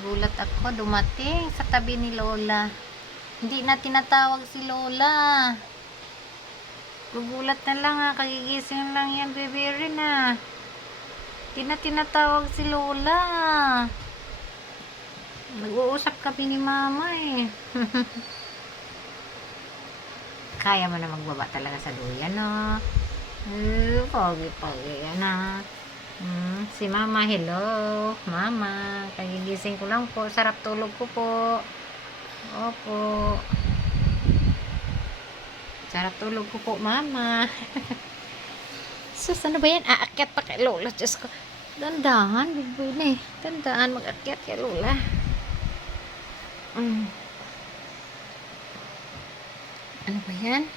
nagulat ako. Dumating sa tabi ni Lola. Hindi na tinatawag si Lola. Gugulat na lang ha. Kagigising lang yan, baby rin ha. Hindi na tinatawag si Lola. Nag-uusap kami ni Mama eh. Kaya mo na magbaba talaga sa duyan, no? Pogi-pogi yan ha. Si Mama, hello. Mama, kagigising ko lang po. Sarap tulog ko po. Opo. Sarap tulog ko po, Mama. Sus, ano ba yan? Aakyat pa kay Lola. Diyos ko. Dandahan, bibili. Dandahan, mag-akyat kay Lola. Ano ba yan?